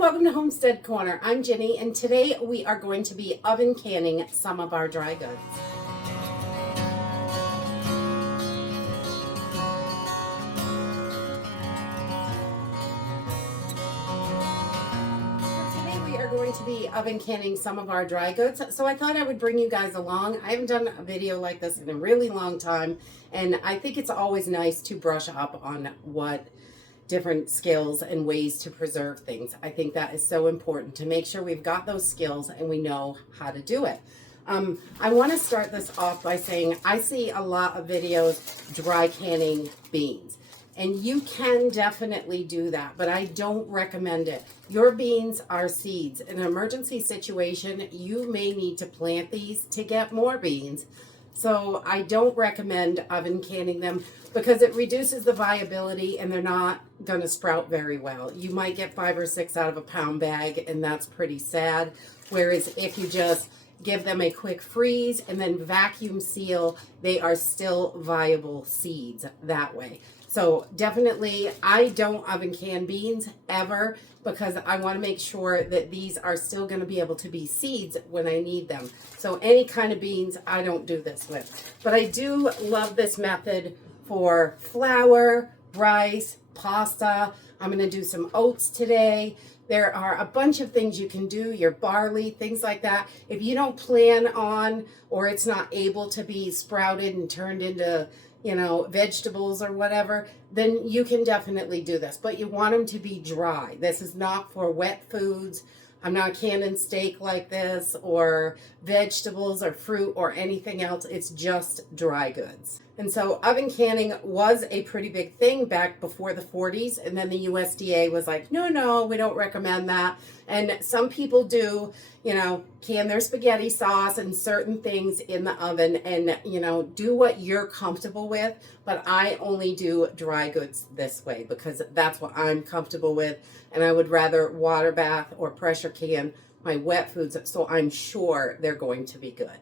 welcome to Homestead Corner. I'm Jenny, and today we are going to be oven canning some of our dry goods. Going to be oven canning some of our dry goods, so I thought I would bring you guys along. I haven't done a video like this in a really long time, and I think it's always nice to brush up on what different skills and ways to preserve things. I think that is so important to make sure we've got those skills and we know how to do it. I want to start this off by saying I see a lot of videos dry canning beans. And you can definitely do that, but I don't recommend it. Your beans are seeds. In an emergency situation, you may need to plant these to get more beans. So I don't recommend oven canning them because it reduces the viability and they're not going to sprout very well. You might get 5 or 6 out of a pound bag, and that's pretty sad. Whereas if you just give them a quick freeze and then vacuum seal, they are still viable seeds that way. So definitely, I don't oven can beans ever because I want to make sure that these are still going to be able to be seeds when I need them. So any kind of beans, I don't do this with. But I do love this method for flour, rice, pasta. I'm going to do some oats today. There are a bunch of things you can do, your barley, things like that. If you don't plan on, or it's not able to be sprouted and turned into, vegetables or whatever, then you can definitely do this. But you want them to be dry. This is not for wet foods. I'm not canning steak like this, or vegetables or fruit or anything else. It's just dry goods. And so oven canning was a pretty big thing back before the 40s. And then the USDA was like, no, we don't recommend that. And some people do, can their spaghetti sauce and certain things in the oven and, do what you're comfortable with. But I only do dry goods this way because that's what I'm comfortable with. And I would rather water bath or pressure can my wet foods so I'm sure they're going to be good.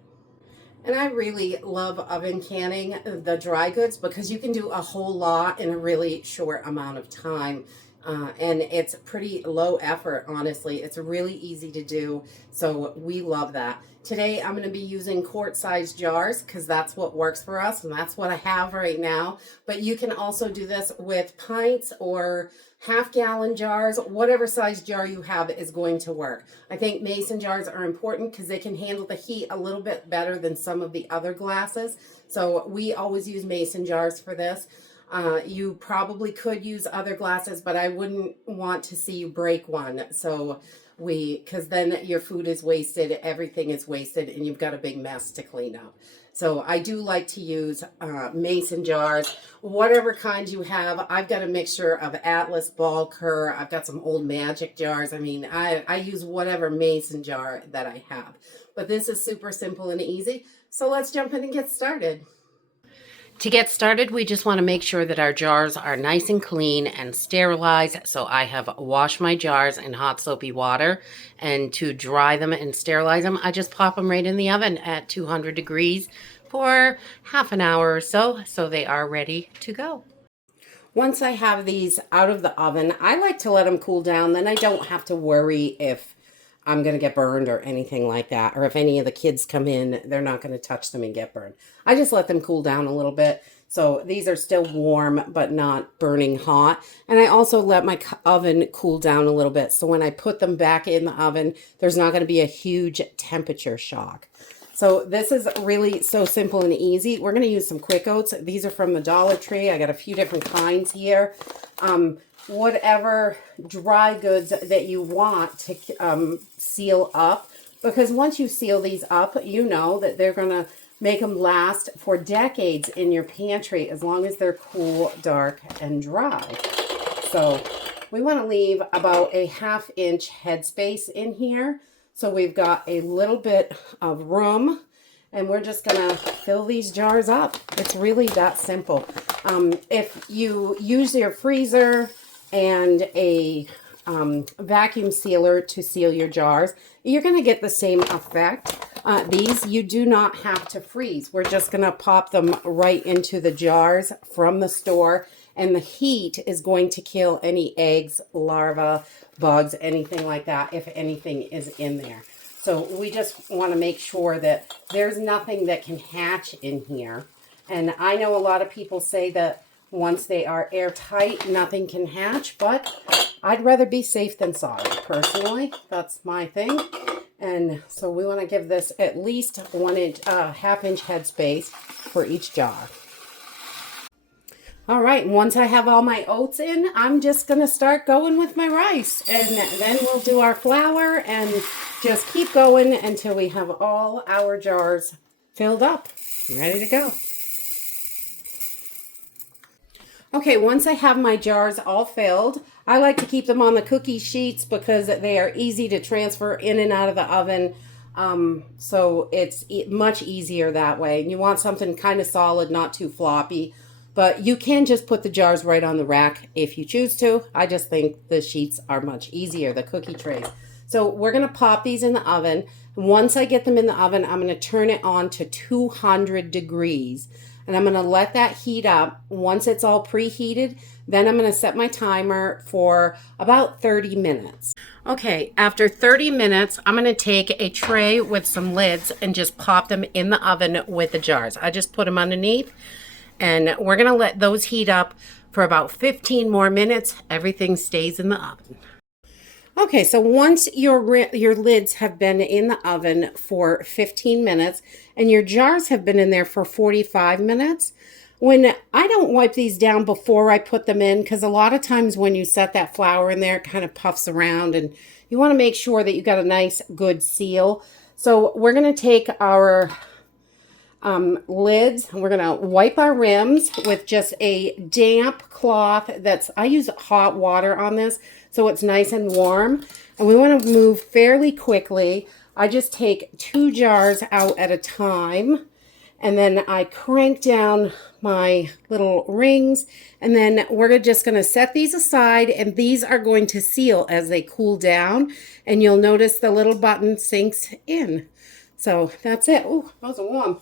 And I really love oven canning the dry goods because you can do a whole lot in a really short amount of time. And it's pretty low effort, honestly. It's really easy to do, so we love that. Today I'm going to be using quart-sized jars because that's what works for us, and that's what I have right now. But you can also do this with pints or half-gallon jars. Whatever size jar you have is going to work. I think mason jars are important because they can handle the heat a little bit better than some of the other glasses. So we always use mason jars for this. You probably could use other glasses, but I wouldn't want to see you break one. So because then your food is wasted, everything is wasted, and you've got a big mess to clean up. So I do like to use mason jars, whatever kind you have. I've got a mixture of Atlas, Ball, Kerr. I've got some old Magic jars. I mean, I use whatever mason jar that I have. But this is super simple and easy. So let's jump in and get started. To get started, we just want to make sure that our jars are nice and clean and sterilized. So I have washed my jars in hot soapy water, and to dry them and sterilize them, I just pop them right in the oven at 200 degrees for half an hour or so they are ready to go. Once I have these out of the oven, I like to let them cool down. Then I don't have to worry if I'm going to get burned or anything like that. Or if any of the kids come in, they're not going to touch them and get burned. I just let them cool down a little bit. So these are still warm, but not burning hot. And I also let my oven cool down a little bit. So when I put them back in the oven, there's not going to be a huge temperature shock. So this is really so simple and easy. We're going to use some quick oats. These are from the Dollar Tree. I got a few different kinds here. Whatever dry goods that you want to seal up, because once you seal these up, you know that they're going to make them last for decades in your pantry as long as they're cool, dark, and dry. So we want to leave about a 1/2 inch headspace in here. So we've got a little bit of room, and we're just going to fill these jars up. It's really that simple. If you use your freezer and a vacuum sealer to seal your jars, you're going to get the same effect. These you do not have to freeze. We're just going to pop them right into the jars from the store, and the heat is going to kill any eggs, larvae, bugs, anything like that, if anything is in there. So we just want to make sure that there's nothing that can hatch in here. And I know a lot of people say that once they are airtight, nothing can hatch, but I'd rather be safe than sorry, personally. That's my thing. And so we want to give this at least 1 inch, half-inch headspace for each jar. All right, once I have all my oats in, I'm just going to start going with my rice. And then we'll do our flour and just keep going until we have all our jars filled up, ready to go. Okay, once I have my jars all filled, I like to keep them on the cookie sheets because they are easy to transfer in and out of the oven. So it's much easier that way. And you want something kind of solid, not too floppy. But you can just put the jars right on the rack if you choose to. I just think the sheets are much easier, the cookie trays. So we're going to pop these in the oven. Once I get them in the oven, I'm going to turn it on to 200 degrees. And I'm going to let that heat up. Once it's all preheated, then I'm going to set my timer for about 30 minutes. Okay, after 30 minutes, I'm going to take a tray with some lids and just pop them in the oven with the jars. I just put them underneath, and we're going to let those heat up for about 15 more minutes. Everything stays in the oven. Okay, so once your lids have been in the oven for 15 minutes and your jars have been in there for 45 minutes, when I don't wipe these down before I put them in, because a lot of times when you set that flour in there, it kind of puffs around, and you want to make sure that you got a nice, good seal. So we're going to take our lids, and we're going to wipe our rims with just a damp cloth. I use hot water on this so it's nice and warm, and we want to move fairly quickly. I just take 2 jars out at a time, and then I crank down my little rings, and then we're just going to set these aside, and these are going to seal as they cool down, and you'll notice the little button sinks in. So that's it. Oh, those are warm.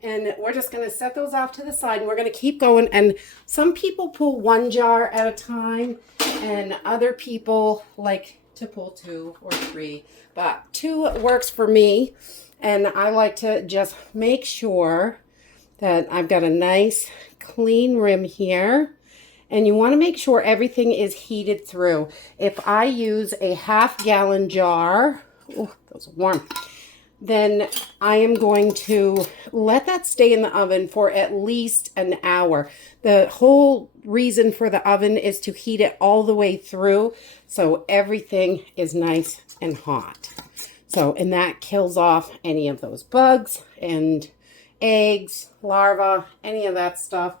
And we're just going to set those off to the side, and we're going to keep going. And some people pull 1 jar at a time, and other people like to pull 2 or 3. But 2 works for me, and I like to just make sure that I've got a nice clean rim here. And you want to make sure everything is heated through. If I use a half-gallon jar, oh, those are warm, then I am going to let that stay in the oven for at least an hour. The whole reason for the oven is to heat it all the way through so everything is nice and hot. So, and that kills off any of those bugs and eggs, larvae, any of that stuff.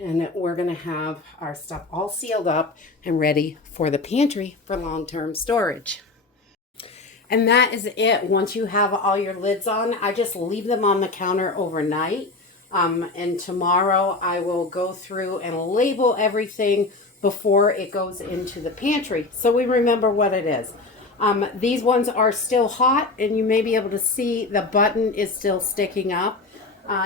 And we're going to have our stuff all sealed up and ready for the pantry for long-term storage. And that is it. Once you have all your lids on, I just leave them on the counter overnight. And tomorrow I will go through and label everything before it goes into the pantry, so we remember what it is. These ones are still hot, and you may be able to see the button is still sticking up.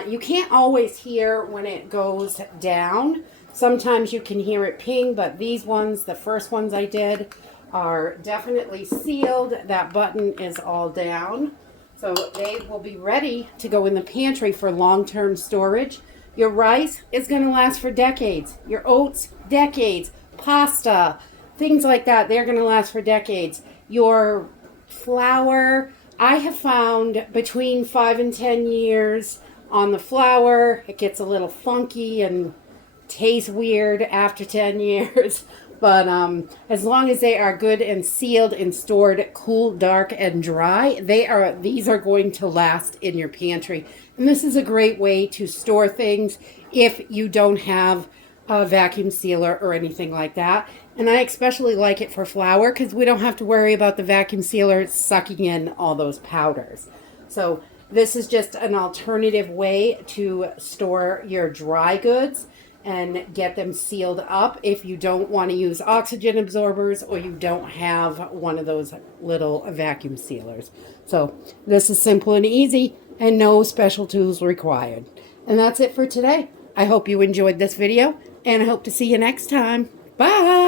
You can't always hear when it goes down. Sometimes you can hear it ping, but these ones, the first ones I did, are definitely sealed. That button is all down. So they will be ready to go in the pantry for long-term storage. Your rice is going to last for decades. Your oats, decades. Pasta, things like that, they're going to last for decades. Your flour, I have found between 5 and 10 years on the flour. It gets a little funky and tastes weird after 10 years. But as long as they are good and sealed and stored cool, dark, and dry, these are going to last in your pantry. And this is a great way to store things if you don't have a vacuum sealer or anything like that. And I especially like it for flour because we don't have to worry about the vacuum sealer sucking in all those powders. So this is just an alternative way to store your dry goods. and get them sealed up if you don't want to use oxygen absorbers or you don't have one of those little vacuum sealers. So this is simple and easy and no special tools required. And that's it for today. I hope you enjoyed this video and I hope to see you next time. Bye!